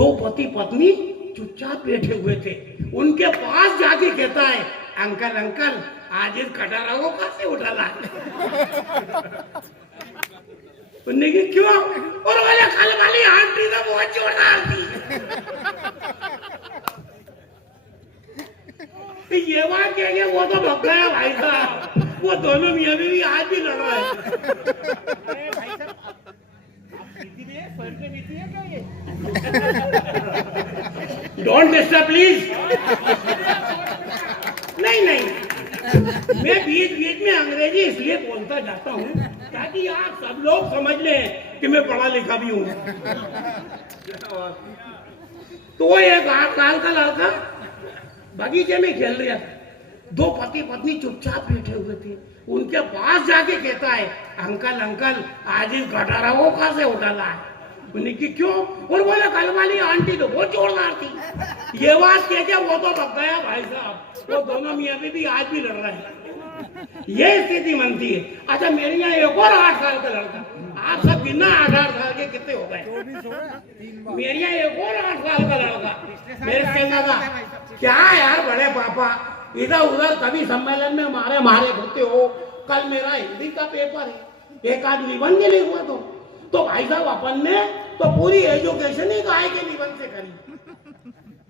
दो पति पत्नी चुपचाप बैठे हुए थे। उनके पास जाके कहता है, अंकल अंकल आज इस कटारा को कैसे उठा ला? उन्होंने की क्यों? और बोले कल वाली आंटी तो बहुत जोरदार थी। ये बात कह के वो तो भग गया भाई साहब। वो दोनों मियां बीवी आज भी लड़ रहे हैं। अरे भाई साहब, डोंट डिस्टर्ब प्लीज। नहीं नहीं, मैं बीच बीच में अंग्रेजी इसलिए बोलता जाता हूँ ताकि आप सब लोग समझ लें कि मैं पढ़ा लिखा भी हूँ। तो एक 8 साल का लड़का बगीचे में खेल रहा था। दो पति पत्नी चुपचाप बैठे हुए थे। उनके पास जाके कहता है, अंकल अंकल आज इस गटारा को कैसे उठा ला? उन्हें की क्यों? और बोले कल वाली आंटी तो बहुत जोरदार थी। ये बात कह के वो तो भग गया भाई साहब। वो दोनों मियां बीवी आज भी लड़ रहे हैं। ये स्थिति बनती है। अच्छा मेरे यहाँ एक और 8 साल का लड़का, आप सब बिना 8 साल के कितने हो गए? मेरे यहाँ एक और 8 साल का लड़का मेरे से लगा, क्या यार बड़े पापा इधर उधर कभी सम्मेलन में मारे मारे घूमते हो। कल मेरा हिंदी का पेपर है, एक आध निबंध लिखवा दो। तो भाई साहब अपन ने तो पूरी एजुकेशन ही गाय के निबंध से करी।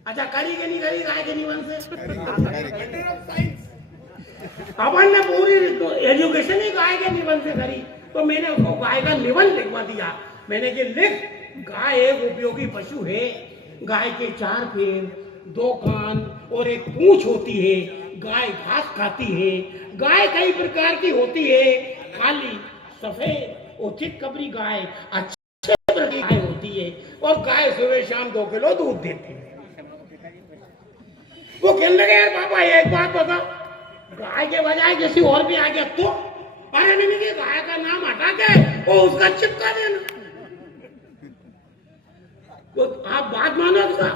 अच्छा करी कि नहीं करी गाय के निबंध से? अपन ने पूरी एजुकेशन ही गाय के निबंध से करी। तो मैंने उसको गाय का निबंध लिखवा दिया। मैंने कि लिख, गाय एक उपयोगी पशु है। गाय के 4 पैर, 2 कान और एक पूंछ होती है। गाय घास खाती है। गाय कई प्रकार की होती है, काली, सफेद और चितकबरी गाय अच्छे प्रकार की गाय होती है। और गाय सुबह शाम 2 किलो दूध देती है। वो कहने लगे, यार पापा एक बात बता, गाय के बजाय किसी और भी आ गया तो? अरे मैंने कि गाय का नाम हटा के वो उसका चिपका देना। तो आप बात मानो तो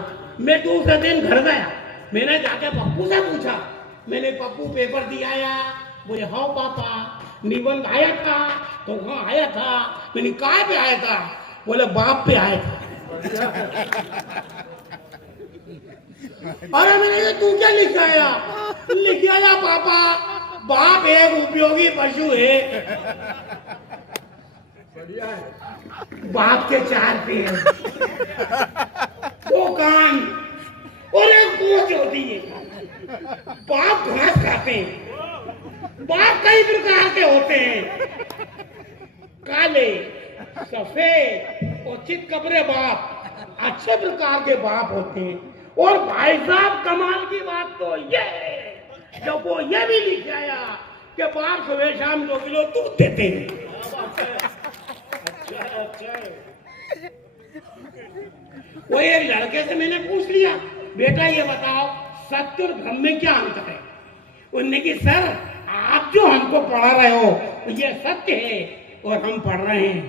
मैं दूसरे दिन घर गया। मैंने जाके पप्पू से पूछा, मैंने पप्पू पेपर दिया या? बोले हाँ पापा। निबंध आया था? तो हाँ आया था। मैंने कहाँ पे आया था? बोले बाप पे आया था। अरे मैंने तू क्या लिख आया? लिख आया पापा, बाप एक उपयोगी पशु है। बाप के 4 पैर, 2 कान और एक पूंछ होती है। बाप घास खाते हैं। बाप कई प्रकार के होते हैं, काले, सफेद और चितकबरे बाप अच्छे प्रकार के बाप होते हैं। और भाई साहब कमाल की बात तो ये है, जब वो ये भी लिख आया कि बाप सुबह शाम 2 किलो दूध देते हैं। वो एक लड़के से मैंने पूछ लिया, बेटा ये बताओ सत्य और भ्रम में क्या अंतर है? उन्होंने कि सर आप जो हमको पढ़ा रहे हो ये सत्य है और हम पढ़ रहे हैं,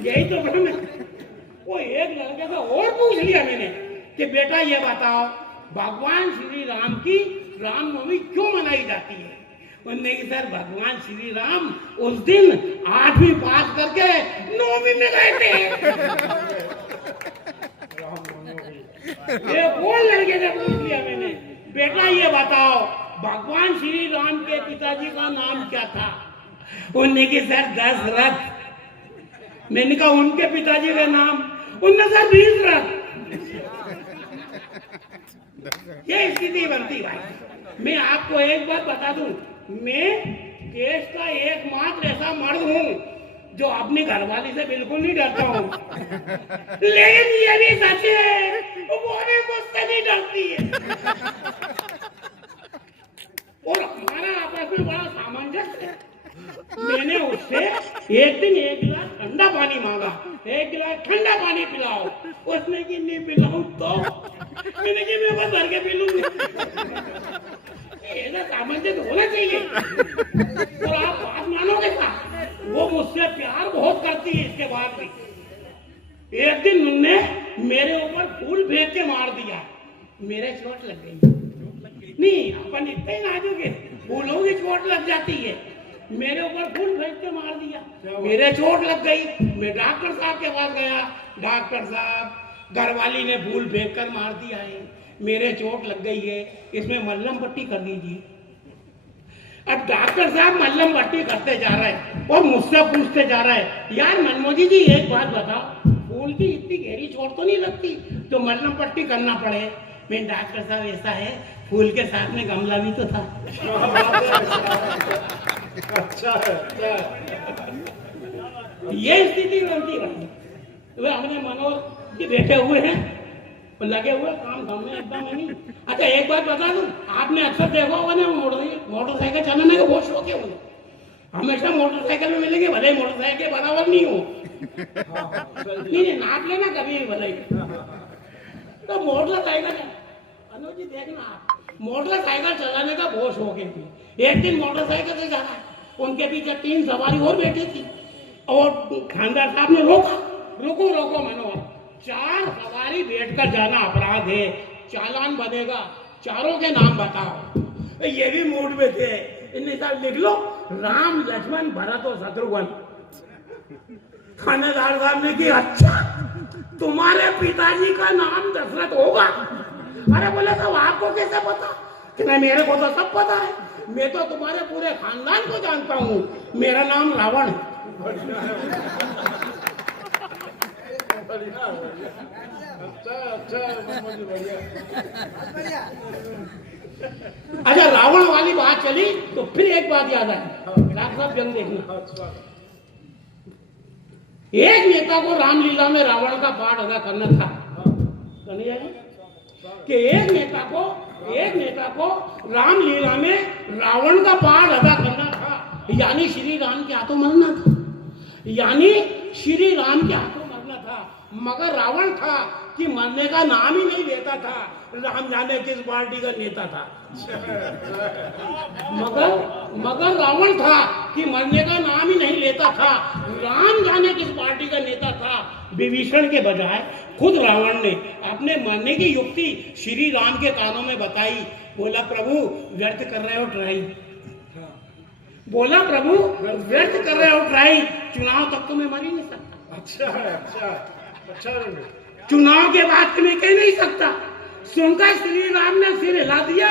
यही तो भ्रम है। वो एक लड़के से और पूछ लिया मैंने कि बेटा ये बताओ भगवान श्री राम की रामनवमी क्यों मनाई जाती है? उन्होंने कि सर भगवान श्री राम उस दिन 8वीं पास करके 9वीं में गए थे। एक और लड़के से पूछ लिया मैंने, बेटा ये बताओ भगवान श्री राम के पिताजी का नाम क्या था? उन्होंने कि सर दशरथ। मैंने कहा उनके पिताजी का नाम? उन्होंने सर 20 रथ। ये स्थिति बनती भाई। मैं आपको एक बात बता दूं, मैं देश का एकमात्र ऐसा मर्द हूं जो अपनी घरवाली से बिल्कुल नहीं डरता हूं। लेकिन ये भी सच है वो भी मुझसे नहीं डरती है। और हमारा आपस में बड़ा सामंजस्य है। मैंने उससे एक दिन 1 गिलास ठंडा पानी मांगा, 1 गिलास ठंडा पानी पिलाओ। उसने कि नहीं पिलाऊं तो? मैंने कि मैं बस भर के पी लूंगी। ऐसा सामंजस्य होना चाहिए। और आप बात मानोगे क्या, वो मुझसे प्यार बहुत करती है। इसके बाद भी एक दिन उनने मेरे ऊपर फूल फेंक के मार दिया, मेरे चोट लग गई। नहीं अपन इतने नाजुक है, फूलों की चोट लग जाती है। मेरे ऊपर फूल फेंक के मार दिया। मेरे चोट लग गई। मैं डॉक्टर साहब के पास गया। डॉक्टर साहब, घरवाली ने फूल फेंक कर मार दिया है, मेरे चोट लग गई है, इसमें मल्लम पट्टी कर दीजिए। अब डॉक्टर साहब मल्लम पट्टी करते जा रहे हैं और मुझसे पूछते जा रहे हैं, यार मनमोजी जी एक बात बताओ, फूल की इतनी गहरी चोट तो नहीं लगती जो मल्लम पट्टी करना पड़े? मैं डॉक्टर साहब ऐसा है, फूल के साथ में गमला भी तो था। ये स्थिति बनती रही। वे हमने मनोज जी बैठे हुए हैं और लगे हुए काम धाम में एकदम नहीं। अच्छा एक बात बता दूं, आपने अक्सर देखा होगा ना मोटरसाइकिल चलाने का बहुत शौक है उन्हें। हमेशा मोटरसाइकिल में मिलेंगे, भले मोटरसाइकिल के बराबर नहीं हो, नहीं नाप लेना कभी भी भले। तो मोटरसाइकिल अनुज जी देखना आप, मोटरसाइकिल चलाने का बहुत शौक है। एक दिन मोटरसाइकिल से जा रहा है, उनके पीछे 3 सवारी और बैठी थी और खानदार साहब ने रोका, रुको रुको मनोहर, 4 सवारी बैठकर जाना अपराध है, चालान बनेगा, चारों के नाम बताओ। ये भी मूड में थे, इन्हें साहब लिख लो, राम लक्ष्मण भरत और शत्रुघ्न। थानेदार साहब ने कि अच्छा तुम्हारे पिताजी का नाम दशरथ होगा? अरे बोले साहब आपको कैसे पता? कि नहीं मेरे को तो सब पता है, मैं तो तुम्हारे पूरे खानदान को जानता हूँ, मेरा नाम रावण है। अच्छा रावण वाली बात चली तो फिर एक बात याद आई, जंग देखना। एक नेता को रामलीला में रावण का पाठ अदा करना था, कि एक नेता को रामलीला में रावण का पाठ अदा करना था, यानी श्री राम के हाथों मरना था, यानी श्री राम के हाथों मरना था। मगर रावण था कि मरने का नाम ही नहीं लेता था, राम जाने किस पार्टी का नेता था। मगर रावण था कि मरने का नाम ही नहीं लेता था, राम जाने किस पार्टी का नेता था। विभीषण के बजाय खुद रावण ने अपने मरने की युक्ति श्री राम के कानों में बताई। बोला प्रभु व्यर्थ कर रहे हो ट्राई, बोला प्रभु व्यर्थ कर रहे हो ट्राई, चुनाव तक तो मैं मर ही नहीं सकता। अच्छा चुनाव के बाद मैं कह नहीं सकता। सुनकर श्री राम ने सिर हिला दिया,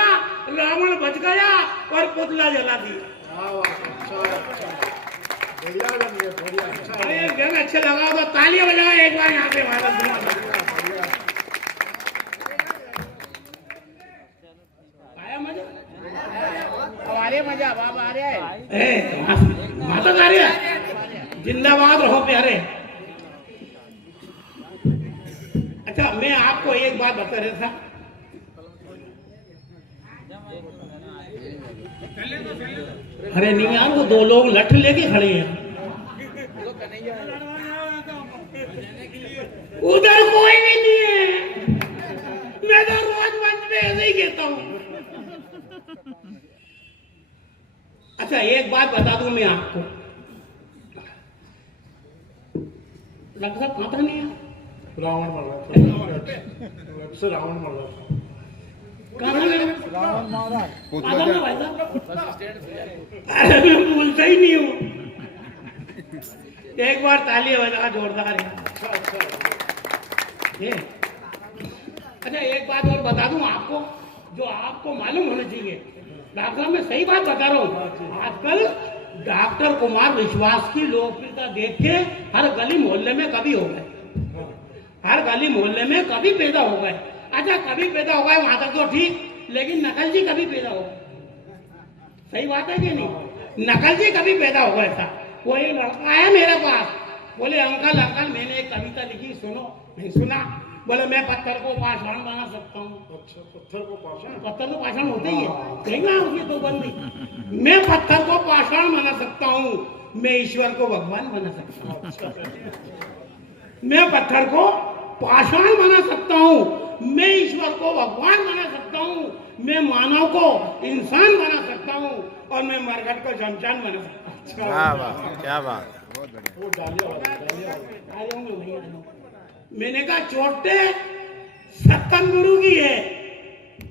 रावण बच गया और पुतला जला दिया। अरे अच्छा लगा तो तालियां बजाओ एक बार यहाँ पे आया मजा, हमारे मजा बाबा आ रहा है, माता आ रही है, जिंदाबाद रहो प्यारे। अच्छा मैं आपको एक बात बता रहा था, अरे नहीं यार वो 2 लोग लठ लेके खड़े हैं, उधर कोई भी नहीं है, मैं तो रोज मंच में ऐसे ही कहता हूँ। अच्छा एक बात बता दूं मैं आपको, डॉक्टर साहब कहाँ था नहीं है? रावण मर रहा था, से रावण मर रहा था। रावण मारा अरे मैं बोलता ही नहीं हूँ, एक बार तालियां बजा जोरदार है। अच्छा एक बात और बता दूं आपको, जो आपको मालूम होना चाहिए, डॉक्टर साहब मैं सही बात बता रहा हूँ, आजकल डॉक्टर कुमार विश्वास की लोकप्रियता देख के हर गली मोहल्ले में कभी हो गए, हर गली मोहल्ले में कभी पैदा हो गए। अच्छा कभी पैदा हो गए वहां तक तो ठीक, लेकिन नकल जी कभी पैदा हो गए, सही बात है कि नहीं? नकल जी कभी पैदा हो गया था। वो एक लड़का आया मेरे पास, बोले अंकल अंकल मैंने एक कविता लिखी, सुनो। नहीं सुना। बोले मैं पत्थर को पाषाण बना सकता हूँ। अच्छा पत्थर को पाषाण, पत्थर तो पाषाण होते ही है, देखना उसकी तो बंदी। मैं पत्थर को पाषाण बना सकता हूँ, मैं ईश्वर को भगवान बना सकता हूँ। मैं पत्थर को पाषाण बना सकता हूँ, मैं ईश्वर को भगवान बना सकता हूँ, मैं मानव को इंसान बना सकता हूँ और मैं मरघट को शमशान बना सकता हूँ। क्या बात, बहुत मैंने कहा चोटे सत्तम गुरु की है,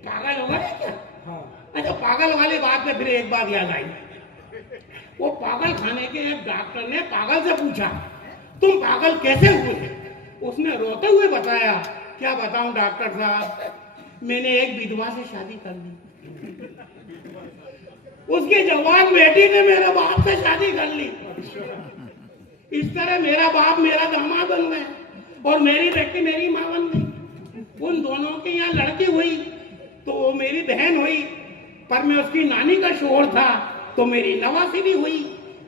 पागल होगा क्या? अच्छा पागल वाली बात में फिर एक बात याद आई। वो पागल खाने के एक डॉक्टर ने पागल से पूछा, तुम पागल कैसे हुए? उसने रोते हुए बताया, क्या बताऊं डॉक्टर साहब, मैंने एक विधवा से शादी कर ली। उसके जवान बेटी ने मेरे बाप से शादी कर ली। इस तरह मेरा बाप मेरा दामाद बन गया और मेरी बेटी मेरी माँ बन गई। उन दोनों की यहाँ लड़की हुई तो वो मेरी बहन हुई, पर मैं उसकी नानी का शोहर था तो मेरी नवासी भी हुई।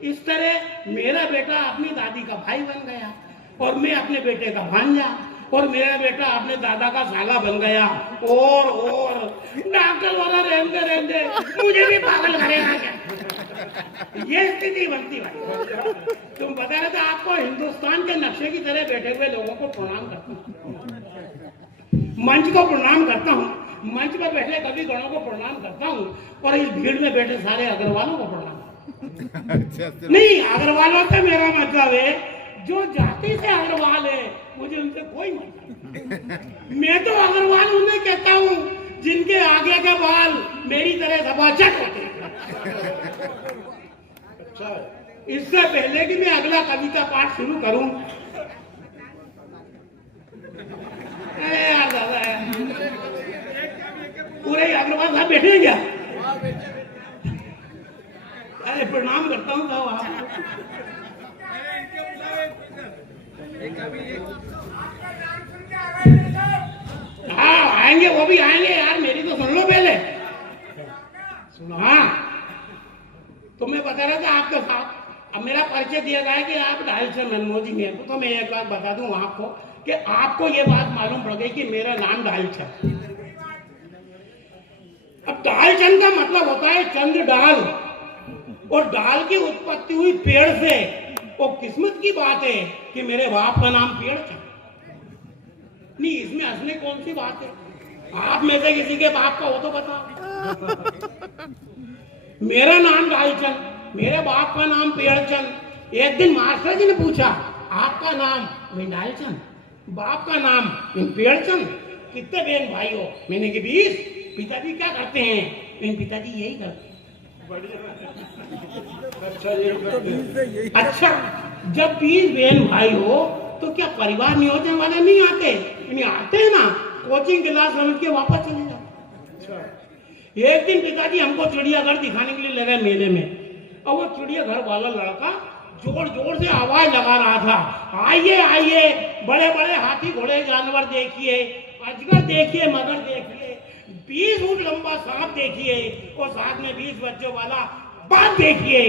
इस तरह मेरा बेटा अपनी दादी का भाई बन गया और मैं अपने बेटे का भांजा, और मेरा बेटा अपने दादा का साला बन गया। और डॉक्टर वाला रहते रहते मुझे भी पागल करेगा क्या? ये स्थिति बनती भाई। तुम बता रहे थे आपको हिंदुस्तान के नक्शे की तरह बैठे हुए लोगों को प्रणाम करता हूँ, मंच को प्रणाम करता हूँ, मंच पर बैठे कवि गणों को प्रणाम करता हूँ, और इस भीड़ में बैठे सारे अग्रवालों को प्रणाम नहीं, अग्रवालों से मेरा मतलब है जो जाति से अग्रवाल है, मुझे उनसे कोई मतलब। मैं तो अग्रवाल उन्हें कहता हूँ जिनके आगे के बाल मेरी तरह सफाचट होते हैं। इससे पहले कि मैं अगला कविता पाठ शुरू करूं, अरे यार दादा पूरे अग्रवाल साहब बैठे हैं क्या? अरे प्रणाम करता हूँ साहब आप। हाँ आएंगे, वो भी आएंगे यार, मेरी तो सुन लो पहले। हाँ तो मैं बता रहा था आपके साथ, अब मेरा परिचय दिया गया है कि आप ढालचंद मनमोजी हैं, तो मैं एक बात बता दूं आपको कि आपको ये बात मालूम पड़ गई कि मेरा नाम ढालचंद। अब ढालचंद का मतलब होता है चंद्र डाल, और डाल की उत्पत्ति हुई पेड़ से। वो किस्मत की बात है कि मेरे बाप का नाम पेड़ था। नहीं, इसमें हंसने कौन सी बात है? आप में से किसी के बाप का हो तो बताओ। मेरा नाम ढालचंद, मेरे बाप का नाम पेड़चंद। एक दिन मास्टर जी ने पूछा, आपका नाम? मैं ढालचंद। बाप का नाम? मैं पेड़चंद। कितने बहन भाई हो? मैंने कि 20। पिताजी क्या करते हैं? मैं पिताजी यही करते हैं। अच्छा, जब 20 बहन भाई हो तो क्या परिवार नियोजन वाले नहीं आते? नहीं आते हैं ना, कोचिंग क्लास समझ के वापस चले जाते। एक दिन पिताजी हमको चिड़ियाघर दिखाने के लिए ले गए मेले में, और वो चिड़ियाघर वाला लड़का जोर जोर से आवाज लगा रहा था, आइए आइए, बड़े बड़े हाथी घोड़े जानवर देखिए, अजगर देखिए, मगर देखिए, 20 फुट लंबा सांप देखिए, और साथ में 20 बच्चों वाला बाप देखिए।